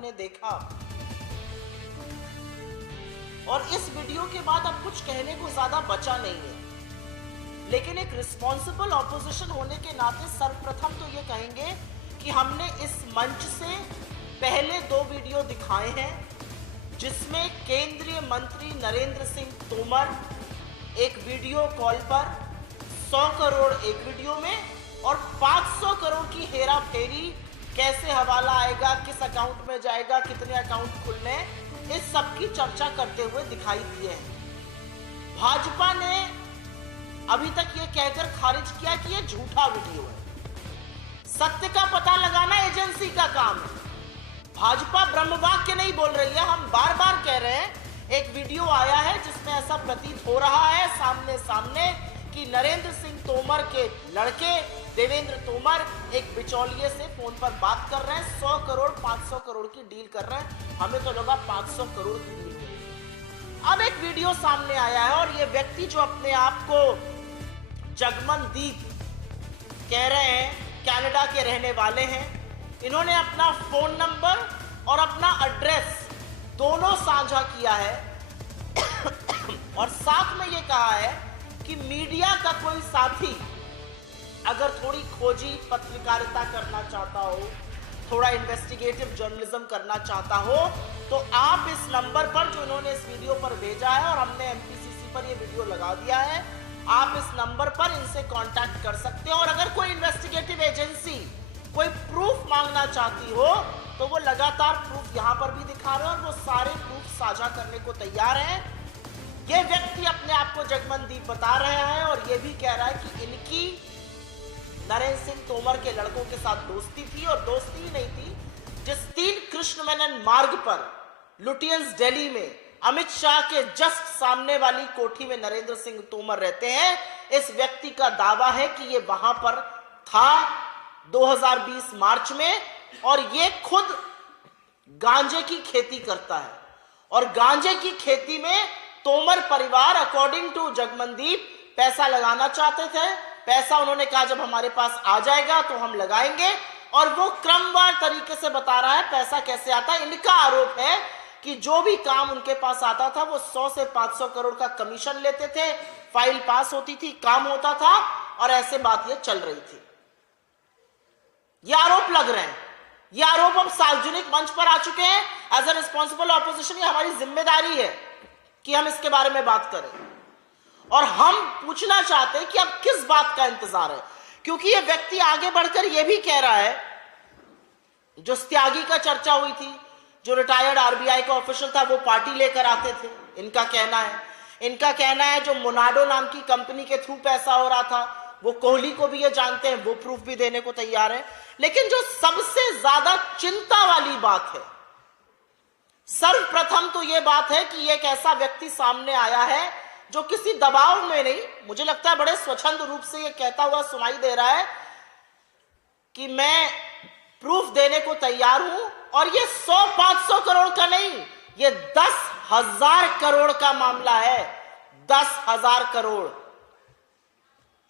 हमने देखा। और इस वीडियो के बाद अब कुछ कहने को ज्यादा बचा नहीं है, लेकिन एक रिस्पॉन्सिबल ऑपोजिशन होने के नाते सर्वप्रथम तो ये कहेंगे कि हमने इस मंच से पहले 2 वीडियो दिखाए हैं, जिसमें केंद्रीय मंत्री नरेंद्र सिंह तोमर एक वीडियो कॉल पर 100 करोड़ एक वीडियो में और 500 करोड़ की हेरा फेरी, कैसे हवाला आएगा, किस अकाउंट में जाएगा, कितने अकाउंट खुलने, इस सब की चर्चा करते हुए दिखाई दिए हैं। भाजपा ने अभी तक ये कहकर खारिज किया कि ये झूठा वीडियो है। सत्य का पता लगाना एजेंसी का काम है। भाजपा ब्रह्मवाक्य नहीं बोल रही है, हम बार बार कह रहे हैं। एक वीडियो आया है जिसमें ऐसा प्रतीत हो रहा है सामने सामने कि नरेंद्र सिंह तोमर के लड़के देवेंद्र तोमर एक बिचौलिए से फोन पर बात कर रहे हैं, 100 करोड़ 500 करोड़ की डील कर रहे हैं। हमें तो लगा 500 करोड़ की डील। अब एक वीडियो सामने आया है और ये व्यक्ति जो अपने आप को जगमनदीप कह रहे हैं, कनाडा के रहने वाले हैं, इन्होंने अपना फोन नंबर और अपना एड्रेस दोनों साझा किया है और साथ में ये कहा है कि मीडिया का कोई साथी अगर थोड़ी खोजी पत्रकारिता करना चाहता हो, थोड़ा इन्वेस्टिगेटिव जर्नलिज्म करना चाहता हो, तो आप इस नंबर पर जो इन्होंने इस वीडियो पर भेजा है और हमने एमपीसीसी पर ये वीडियो लगा दिया है, आप इस नंबर पर इनसे कांटेक्ट कर सकते हो। और अगर कोई इन्वेस्टिगेटिव एजेंसी कोई प्रूफ मांगना चाहती हो तो वो लगातार प्रूफ यहां पर भी दिखा रहे हैं और वो सारे प्रूफ साझा करने को तैयार हैं। ये व्यक्ति अपने आप को जगमनदीप बता रहा है और ये भी कह रहा है कि इनकी नरेंद्र सिंह तोमर के लड़कों के साथ दोस्ती थी, और दोस्ती ही नहीं थी, जिस 3 कृष्ण मेनन मार्ग पर लुटियंस दिल्ली में अमित शाह के जस्ट सामने वाली कोठी में नरेंद्र सिंह तोमर रहते हैं, इस व्यक्ति का दावा है कि ये वहां पर था 2020 मार्च में, और ये खुद गांजे की खेती करता है। और गांजे की खेती में तोमर परिवार अकॉर्डिंग टू जगमनदीप पैसा लगाना चाहते थे। पैसा उन्होंने कहा जब हमारे पास आ जाएगा तो हम लगाएंगे, और वो क्रमवार तरीके से बता रहा है पैसा कैसे आता है। इनका आरोप है कि जो भी काम उनके पास आता था वो 100 से 500 करोड़ का कमीशन लेते थे, फाइल पास होती थी, काम होता था, और ऐसे बात ये चल रही थी। ये आरोप लग रहे हैं, ये आरोप अब सार्वजनिक मंच पर आ चुके हैं। एज ए रिस्पॉन्सिबल ऑपोजिशन ये हमारी जिम्मेदारी है कि हम इसके बारे में बात करें, और हम पूछना चाहते हैं कि अब किस बात का इंतजार है, क्योंकि ये व्यक्ति आगे बढ़कर यह भी कह रहा है, जो त्यागी का चर्चा हुई थी, जो रिटायर्ड आरबीआई का ऑफिशियल था, वो पार्टी लेकर आते थे, इनका कहना है जो मोनाडो नाम की कंपनी के थ्रू पैसा हो रहा था, वो कोहली को भी ये जानते हैं, वो प्रूफ भी देने को तैयार है। लेकिन जो सबसे ज्यादा चिंता वाली बात है, सर्वप्रथम तो ये बात है कि एक ऐसा व्यक्ति सामने आया है जो किसी दबाव में नहीं, मुझे लगता है बड़े स्वच्छंद रूप से ये कहता हुआ सुनाई दे रहा है कि मैं प्रूफ देने को तैयार हूं, और ये 100-500 करोड़ का नहीं, ये 10,000 करोड़ का मामला है। 10,000 करोड़,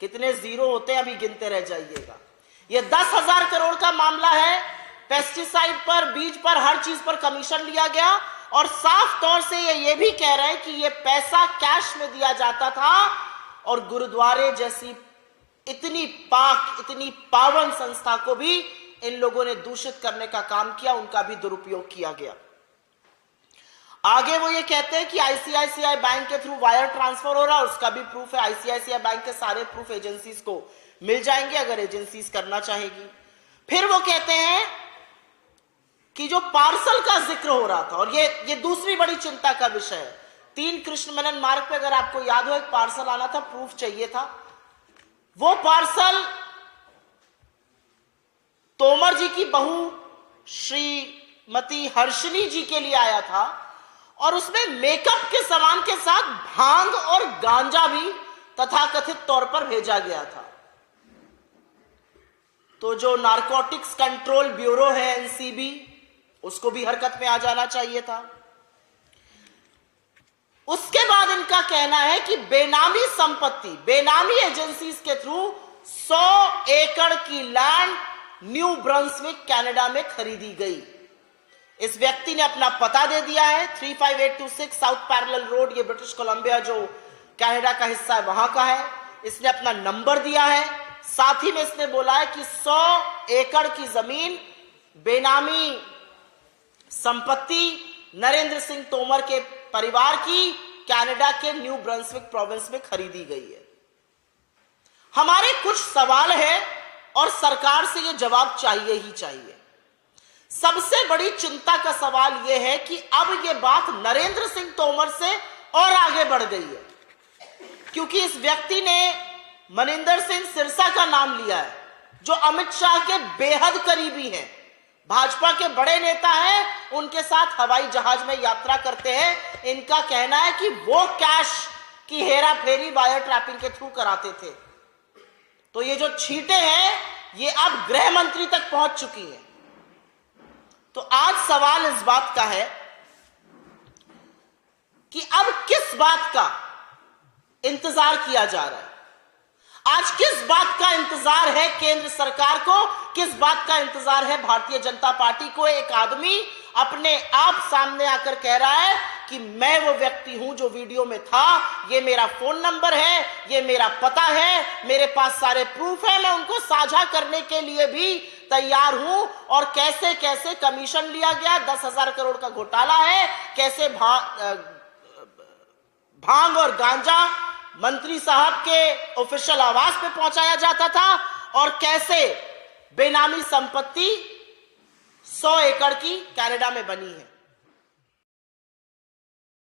कितने जीरो होते हैं अभी गिनते रह जाइएगा। ये 10,000 करोड़ का मामला है। पेस्टिसाइड पर, बीज पर, हर चीज पर कमीशन लिया गया, और साफ तौर से ये भी कह रहे हैं कि ये पैसा कैश में दिया जाता था, और गुरुद्वारे जैसी इतनी पाक, इतनी पावन संस्था को भी इन लोगों ने दूषित करने का काम किया, उनका भी दुरुपयोग किया गया। आगे वो ये कहते हैं कि आईसीआईसीआई बैंक के थ्रू वायर ट्रांसफर हो रहा है, उसका भी प्रूफ है। आईसीआईसीआई बैंक के सारे प्रूफ एजेंसीज को मिल जाएंगे अगर एजेंसीज करना चाहेगी। फिर वो कहते हैं कि जो पार्सल का जिक्र हो रहा था, और ये दूसरी बड़ी चिंता का विषय है, 3 कृष्ण मेनन मार्ग पे अगर आपको याद हो एक पार्सल आना था, प्रूफ चाहिए था। वो पार्सल तोमर जी की बहू श्रीमती हर्षिनी जी के लिए आया था, और उसमें मेकअप के सामान के साथ भांग और गांजा भी तथाकथित तौर पर भेजा गया था। तो जो नारकोटिक्स कंट्रोल ब्यूरो है एनसीबी, उसको भी हरकत में आ जाना चाहिए था। उसके बाद इनका कहना है कि बेनामी संपत्ति, बेनामी एजेंसीज के थ्रू 100 एकड़ की लैंड न्यू ब्रंसविक कनाडा में खरीदी गई। इस व्यक्ति ने अपना पता दे दिया है, 35826 साउथ पैरेलल रोड, ये ब्रिटिश कोलंबिया जो कनाडा का हिस्सा है वहां का है। इसने अपना नंबर दिया है, साथ ही में इसने बोला है कि 100 एकड़ की जमीन बेनामी संपत्ति नरेंद्र सिंह तोमर के परिवार की कनाडा के न्यू ब्रंसविक प्रोविंस में खरीदी गई है। हमारे कुछ सवाल है और सरकार से यह जवाब चाहिए ही चाहिए। सबसे बड़ी चिंता का सवाल यह है कि अब यह बात नरेंद्र सिंह तोमर से और आगे बढ़ गई है, क्योंकि इस व्यक्ति ने मनिंदर सिंह सिरसा का नाम लिया है, जो अमित शाह के बेहद करीबी हैं, भाजपा के बड़े नेता हैं, उनके साथ हवाई जहाज में यात्रा करते हैं। इनका कहना है कि वो कैश की हेरा फेरी वायर ट्रैपिंग के थ्रू कराते थे। तो ये जो छींटे हैं ये अब गृह मंत्री तक पहुंच चुकी हैं। तो आज सवाल इस बात का है कि अब किस बात का इंतजार किया जा रहा है। आज किस बात का इंतजार है केंद्र सरकार को, किस बात का इंतजार है भारतीय जनता पार्टी को। एक आदमी अपने आप सामने आकर कह रहा है कि मैं वो व्यक्ति हूं जो वीडियो में था, ये मेरा फोन नंबर है, ये मेरा पता है, मेरे पास सारे प्रूफ है, मैं उनको साझा करने के लिए भी तैयार हूं। और कैसे कैसे कमीशन लिया गया, 10,000 करोड़ का घोटाला है, कैसे भांग और गांजा मंत्री साहब के ऑफिशियल आवास पे पहुंचाया जाता था, और कैसे बेनामी संपत्ति 100 एकड़ की कनाडा में बनी है।